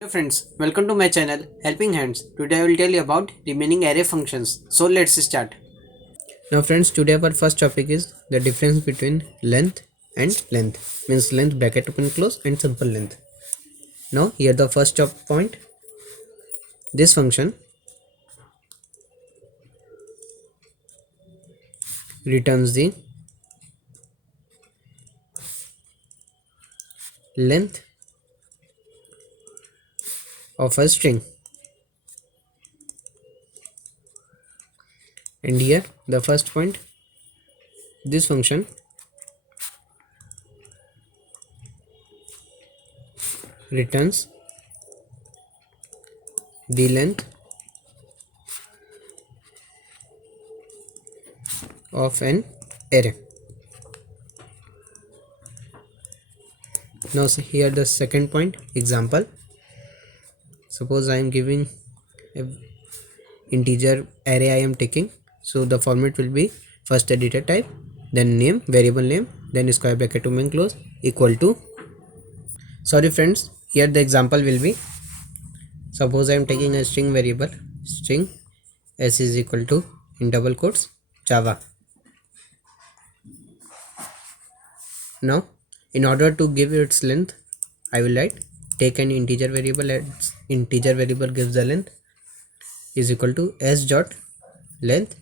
Hello friends, welcome to my channel Helping Hands. Today I will tell you about remaining array functions. So let's start. Now friends, today our first topic is the difference between length and length. Means length bracket open close and simple length. Now here the first point. This function returns the length of a string. And here the first point, this function returns the length of an array. Now here the second point, example. Suppose I am giving a integer array I am taking. So the format will be first the data type, then name, variable name, then square bracket open close equal to. Sorry friends, here the example will be, suppose I am taking a string variable, string s is equal to in double quotes Java. Now in order to give its length, I will write take an integer variable, and integer variable gives the length is equal to s dot length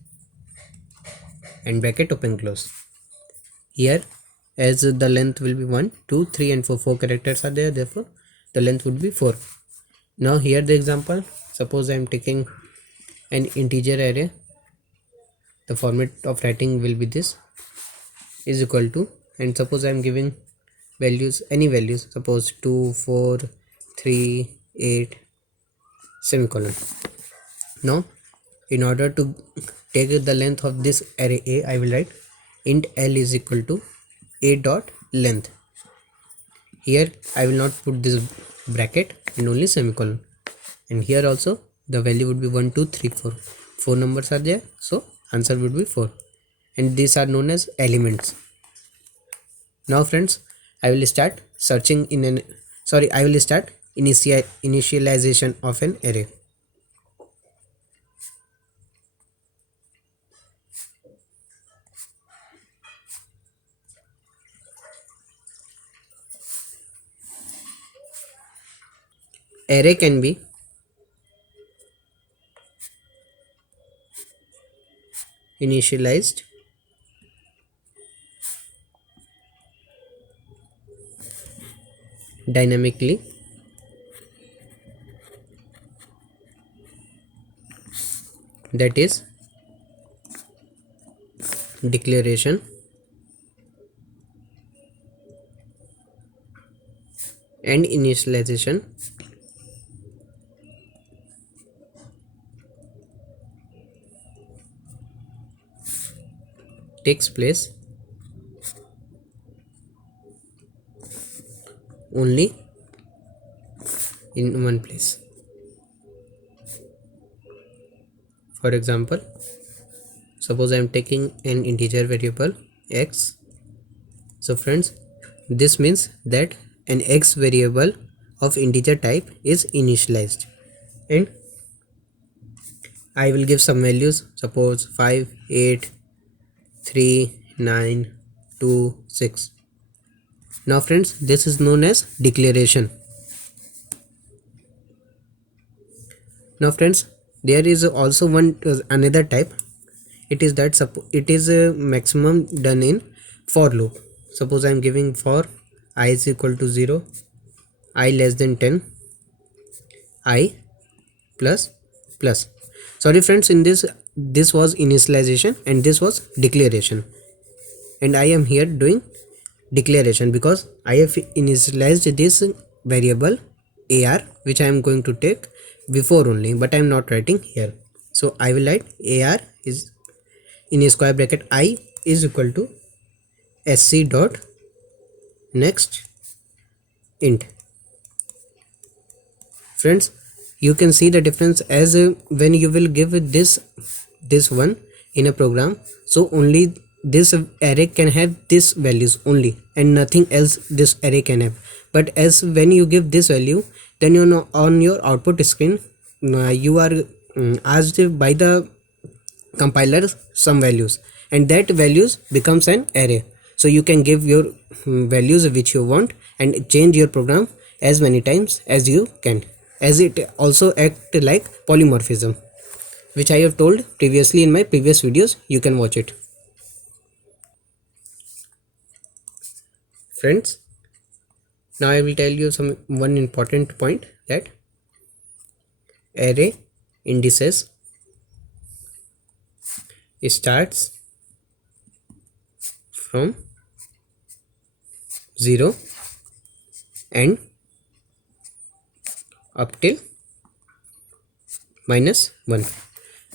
and bracket open close. Here as the length will be 1 2 3 and 4 characters are there, therefore the length would be 4. Now here the example, suppose I am taking an integer array, the format of writing will be this is equal to, and suppose I am giving values, any values, suppose 2 4 3 8 semicolon. Now in order to take the length of this array A, I will write int l is equal to a dot length. Here I will not put this bracket and only semicolon, and here also the value would be 1 2 3 4. 4 numbers are there, so answer would be 4, and these are known as elements. Now friends, I will start searching in an I will start initialization of an array. Array can be initialized dynamically that is declaration and initialization takes place only in one place. For example, suppose I am taking an integer variable x. So friends, this means that an x variable of integer type is initialized, and I will give some values, suppose 5 8 3 9 2 6. Now friends, this is known as declaration. Now friends, there is also another type. It is that it is a maximum done in for loop. Suppose I am giving for I is equal to 0, I less than 10, I plus plus. Sorry friends, in this was initialization and this was declaration, and I am here doing declaration because I have initialized this variable AR, which I am going to take before only, but I am not writing here. So I will write AR is in a square bracket I is equal to sc dot next int. Friends, you can see the difference as when you will give this one in a program, so only this array can have this values only and nothing else this array can have, but as when you give this value, then you know on your output screen you are asked by the compiler some values, and that values becomes an array. So you can give your values which you want and change your program as many times as you can, as it also act like polymorphism, which I have told previously in my previous videos. You can watch it. Friends, now I will tell you some one important point, that array indices starts from 0 and up till -1.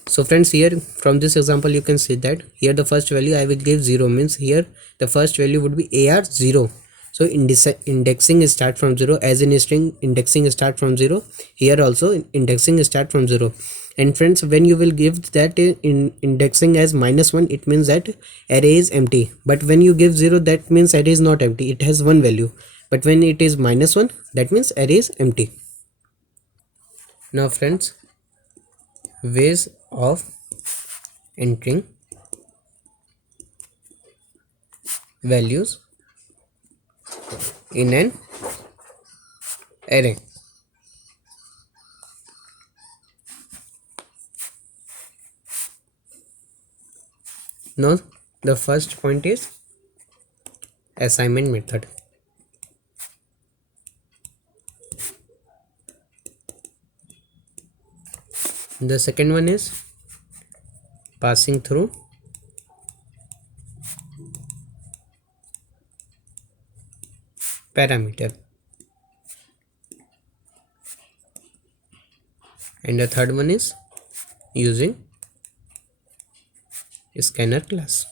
So friends, here from this example you can see that here the first value I will give 0, means here the first value would be AR0. So indexing start from 0, as in string indexing start from 0, here also indexing start from 0. And friends, when you will give that in indexing as -1, it means that array is empty. But when you give 0, that means array is not empty, it has one value. But when it is -1, that means array is empty. Now friends, ways of entering values in an array. Now the first point is assignment method. The second one is passing through parameter, and the third one is using scanner class.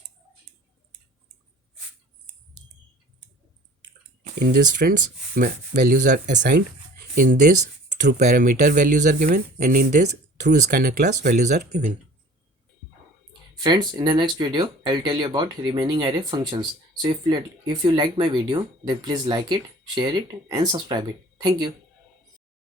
In this friends, values are assigned. In this, through parameter values are given, and in this through scanner class values are given. Friends, in the next video I will tell you about remaining array functions. So if you liked my video, then please like it, share it and subscribe it. Thank you.